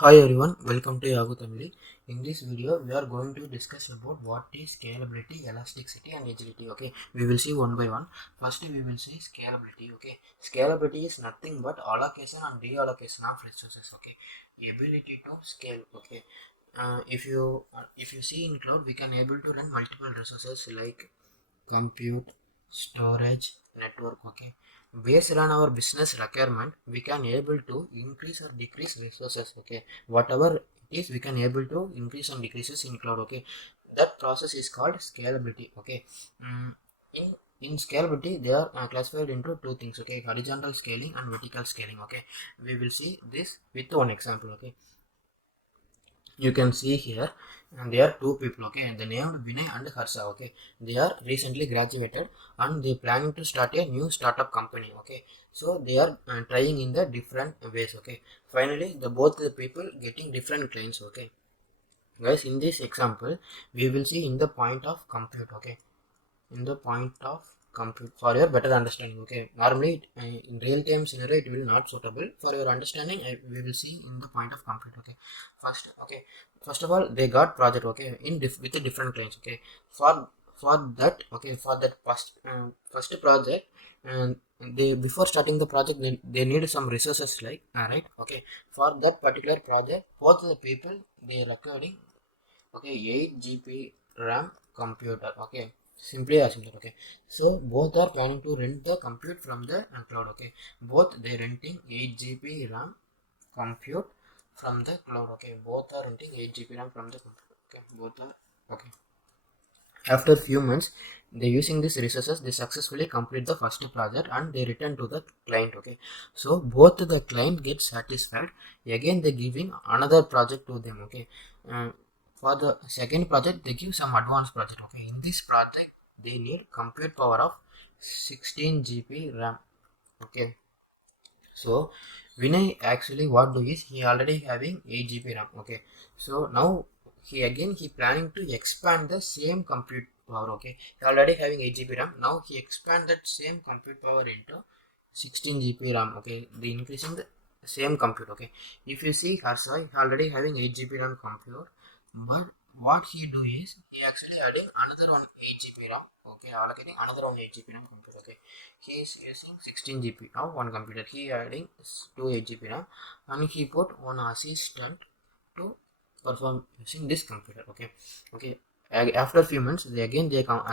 Hi everyone, welcome to Yagu Tamili. In this video, we are going to discuss about what is scalability, elasticity, and agility. Okay, we will see one by one. First, we will see scalability. Okay, scalability is nothing but allocation and reallocation of resources. Okay, ability to scale. Okay, if you see in cloud, we can able to run multiple resources like compute, storage, network. Okay, based on our business requirement, we can able to increase or decrease resources. Okay, whatever it is, we can able to increase and decreases in cloud. Okay, that process is called scalability. Okay, mm, in scalability, they are classified into two things. Okay, horizontal scaling and vertical scaling. Okay, we will see this with one example. Okay, you can see here, and there are two people. Okay, and they named Vinay and Harsha. Okay, they are recently graduated and they planning to start a new startup company. Okay, so they are trying in the different ways. Okay, finally the both the people getting different clients. Okay, guys, in this example we will see in the point of compute. Okay, in the point of compute for your better understanding. Okay, normally in real time scenario it will not suitable for your understanding. We will see in the point of compute. Okay, first of all they got project. Okay, with the different clients. Okay, for that. Okay, for that first project, and they before starting the project they need some resources like right. Okay, for that particular project both the people they recording. Okay, 8 GB RAM computer. Okay, simply assume that. Okay, so both are planning to rent the compute from the cloud. Okay, both they renting 8 GB RAM compute from the cloud. Okay, both are renting 8 GB RAM from the computer. Okay, both are okay. After few months, they using these resources, they successfully complete the first project and they return to the client. Okay, so both the client gets satisfied. Again, they giving another project to them. Okay, uh, for the second project, they give some advanced project. Okay, in this project, they need compute power of 16 GB RAM. Okay, so Vinay actually what do is he already having 8 GB RAM. Okay, so now he planning to expand the same compute power. Okay, he already having 8 GB RAM. Now he expand that same compute power into 16 GB RAM. Okay, the increasing the same compute. Okay, if you see Harsha, he already having 8 GB RAM compute, but what he do is he actually adding another one 8 GB RAM. Okay, allocating another one 8 GB RAM computer. Okay, he is using 16 GB now one computer. He adding two 8 GB RAM and he put one assistant to perform using this computer. Okay, okay. After few months, they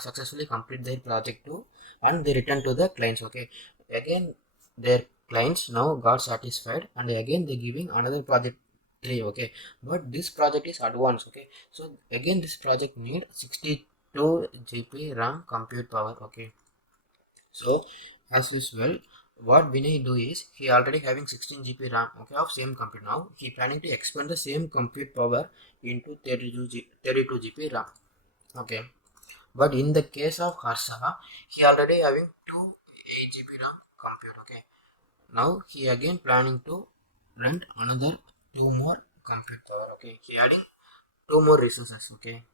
successfully complete their project too, and they return to the clients. Okay, again their clients now got satisfied, and again they giving another project three. Okay, but this project is advanced. Okay, so again this project need 62 GB RAM compute power. Okay, so as usual, what Vinay do is he already having 16 GB RAM. Okay, of same compute. Now he planning to expand the same compute power into 32 GB RAM. Okay, but in the case of Harsha, he already having two 8 GB RAM compute. Okay, now he again planning to rent another two more compute power. Okay, he adding two more resources. Okay,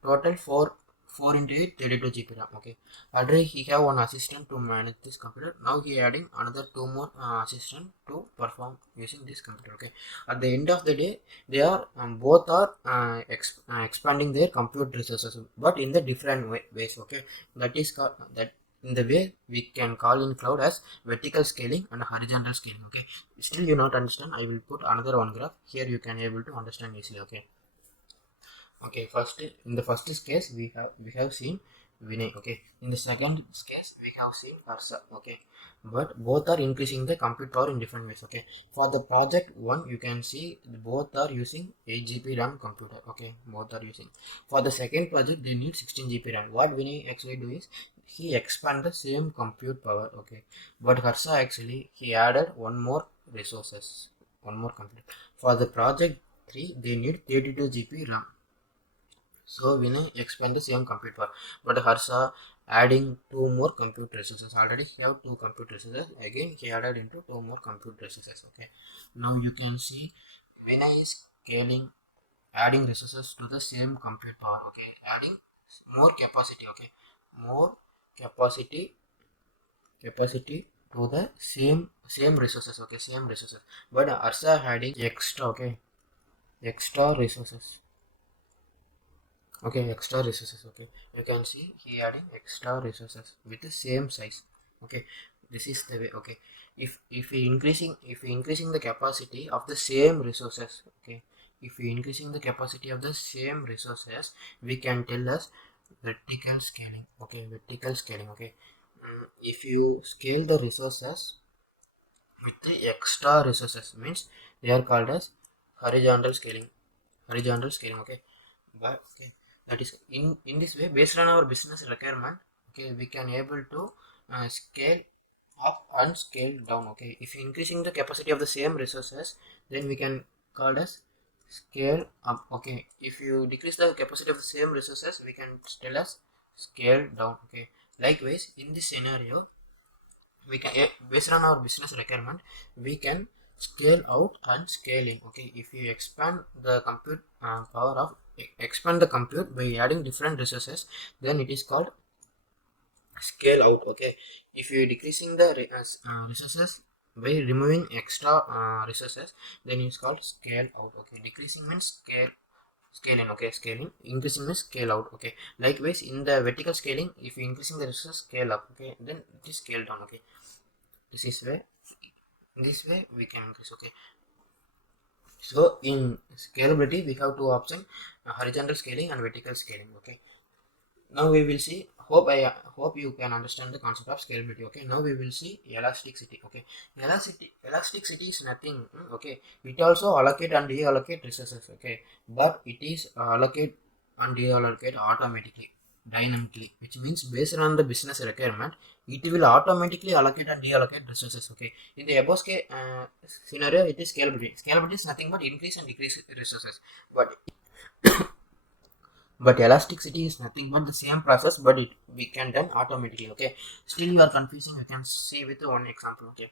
total 4 into 8 32 GB RAM. Okay, already he have one assistant to manage this computer. Now he adding another two more assistant to perform using this computer. Okay, at the end of the day they are both are expanding their compute resources, but in the different ways. Okay, that is called that in the way we can call in cloud as vertical scaling and horizontal scaling. Okay, still you not understand, I will put another one graph here, you can able to understand easily. Okay, okay, first in the first case we have seen Vinay. Okay, in the second case we have seen Harsha. Okay, but both are increasing the compute power in different ways. Okay, for the project one you can see both are using 8 GB RAM computer. Okay, both are using. For the second project they need 16 GB RAM. What Vinay actually do is he expand the same compute power. Okay, but Harsha actually he added one more resources, one more computer. For the project 3 they need 32 GB RAM. So Vinay expand the same compute power, but Harsha adding two more compute resources. Already he have two compute resources. Again he added into two more compute resources. Okay. Now you can see Vinay is scaling, adding resources to the same compute power. Okay, adding more capacity. Okay, more capacity capacity to the same resources. Okay, same resources. But Harsha adding extra. Okay, extra resources. Okay, extra resources. Okay, you can see he adding extra resources with the same size. Okay, this is the way. Okay, if we increasing the capacity of the same resources. Okay, if we increasing the capacity of the same resources, we can tell us vertical scaling. Okay, vertical scaling. Okay, if you scale the resources with the extra resources, means they are called as horizontal scaling. Horizontal scaling. Okay, but okay, that is in this way, based on our business requirement, okay, we can able to scale up and scale down. Okay, if increasing the capacity of the same resources, then we can call as scale up. Okay, if you decrease the capacity of the same resources, we can tell as scale down. Okay, likewise in this scenario, we can based on our business requirement, we can scale out and scaling. Okay, if you expand the compute power of expand the compute by adding different resources, then it is called scale out. Okay, if you decreasing the resources by removing extra resources, then it's called scale out. Okay, decreasing means scaling. Okay, scaling. Increasing means scale out. Okay, likewise in the vertical scaling, if you increasing the resources, scale up. Okay, then it is scale down. Okay, this is way, this way we can increase. Okay, so in scalability we have two options, horizontal scaling and vertical scaling. Okay, now we will see, hope you can understand the concept of scalability. Okay, now we will see elasticity. Okay, elasticity is nothing. Okay, it also allocate and deallocate resources. Okay, but it is allocate and deallocate automatically, dynamically, which means based on the business requirement, it will automatically allocate and deallocate resources. Okay, in the above scenario, it is scalability. Scalability is nothing but increase and decrease resources, but elasticity is nothing but the same process, but it we can done automatically. Okay, still you are confusing, you can see with one example. Okay,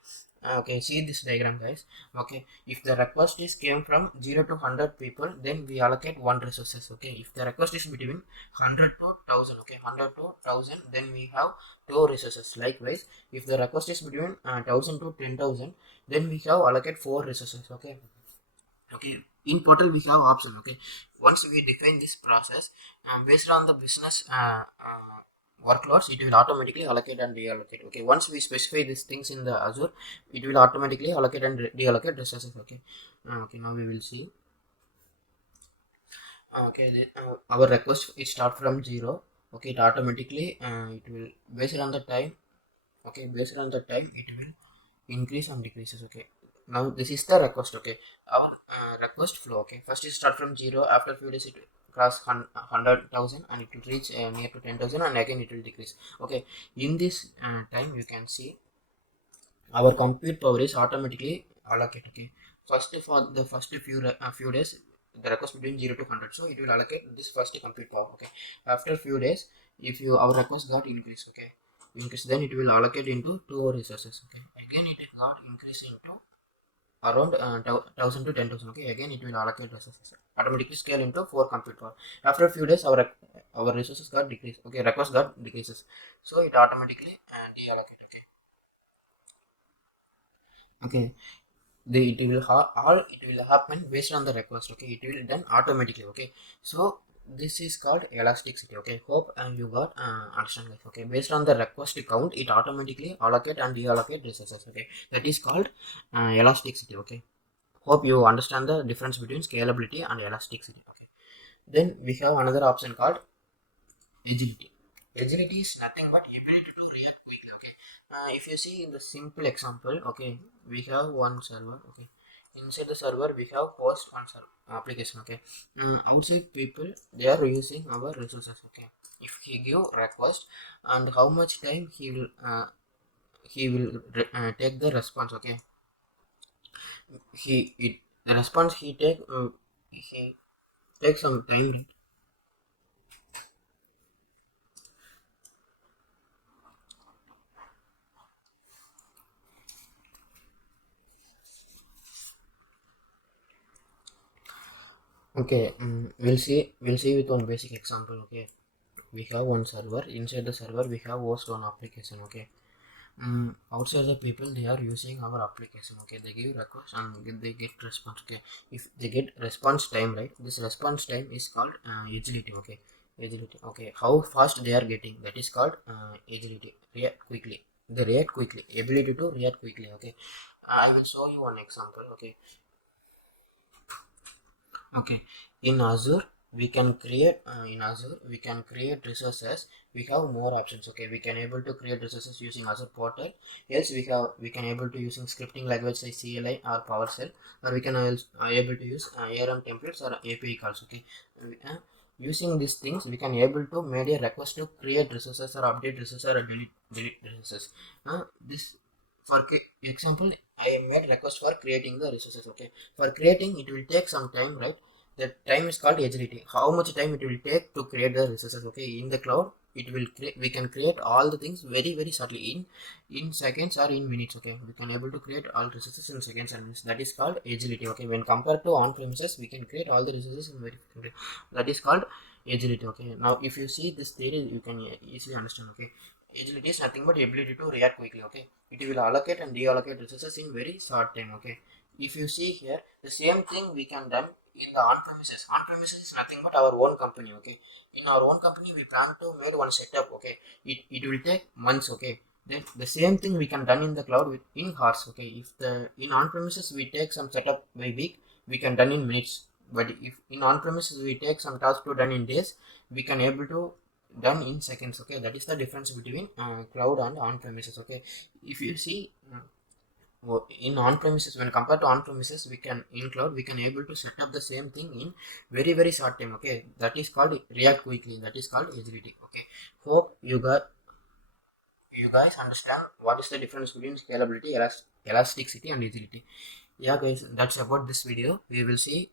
okay, see this diagram, guys. Okay, if the request is came from 0 to 100 people, then we allocate one resources. Okay, if the request is between 100 to 1000, okay, 100 to 1000, then we have two resources. Likewise, if the request is between 1000 to 10,000, then we have allocate four resources. Okay, okay, in portal we have option. Okay, once we define this process, based on the business workloads, it will automatically allocate and deallocate. Okay, once we specify these things in the Azure, it will automatically allocate and deallocate resources. Okay, okay, now we will see. Okay, our request it start from 0. Okay, it automatically it will based on the time. Okay, based on the time it will increase and decreases. Okay, now this is the request. Okay, our request flow. Okay, first it start from 0, after few days it will cross 100,000 and it will reach near to 10,000, and again it will decrease. Okay, in this time you can see our compute power is automatically allocated. Okay, first for the first few days, the request between 0 to 100, so it will allocate this first compute power. Okay, after few days, if you our request got increased, okay, increase, then it will allocate into two resources. Okay, again it got increased into around 1000 to 10,000. Okay, again it will allocate resources, automatically scale into 4 compute power. After a few days, our resources got decreased. Okay, request got decreases, so it automatically deallocate. Okay, okay, it will all it will happen based on the request. Okay, it will done automatically. Okay, so this is called elasticity. Okay, hope you got understand this. Okay, based on the request count, it automatically allocate and deallocate resources. Okay, that is called elasticity. Okay, hope you understand the difference between scalability and elasticity. Okay, then we have another option called agility. Agility is nothing but ability to react quickly. Okay, if you see in the simple example, okay, we have one server. Okay, inside the server we have host and server application. Okay, outside people they are using our resources. Okay, if he give request and how much time he will take the response. Okay, the response he take some time. Okay, we'll see with one basic example. Okay, we have one server, inside the server we have host one application. Okay, outside the people, they are using our application. Okay, they give request and they get response. Okay, if they get response time, right, this response time is called agility. Okay, agility. Okay, how fast they are getting, that is called agility. React quickly, they react quickly, ability to react quickly. Okay, I will show you one example. Okay, okay, in Azure we can create resources. We have more options. Okay, we can able to create resources using Azure portal. Else we can able to using scripting language like CLI or PowerShell, or we can also able to use ARM templates or API calls. Okay, uh, using these things we can able to make a request to create resources or update resources or delete resources. This for example, I made request for creating the resources. Okay, for creating it will take some time, right? The time is called agility. How much time it will take to create the resources? Okay, in the cloud it will create, we can create all the things very shortly, in seconds or in minutes. Okay, we can able to create all resources in seconds and minutes. That is called agility. Okay, when compared to on premises, we can create all the resources in very quickly. That is called agility. Okay, now if you see this theory, you can easily understand. Okay, agility is nothing but ability to react quickly. Okay, it will allocate and deallocate resources in very short time. Okay, if you see here, the same thing we can done in the on premises. On premises is nothing but our own company. Okay, in our own company we plan to make one setup. Okay, it will take months. Okay, then the same thing we can done in the cloud with in hours. Okay, if the in on premises we take some setup by week, we can done in minutes. But if in on premises we take some task to done in days, we can able to done in seconds. Okay, that is the difference between cloud and on premises. Okay, if you see in on premises, when compared to on premises, we can in cloud we can able to set up the same thing in very short time. Okay, that is called react quickly, that is called agility. Okay, hope you guys understand what is the difference between scalability, elasticity and agility. Yeah guys, that's about this video. We will see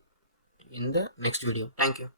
in the next video. Thank you.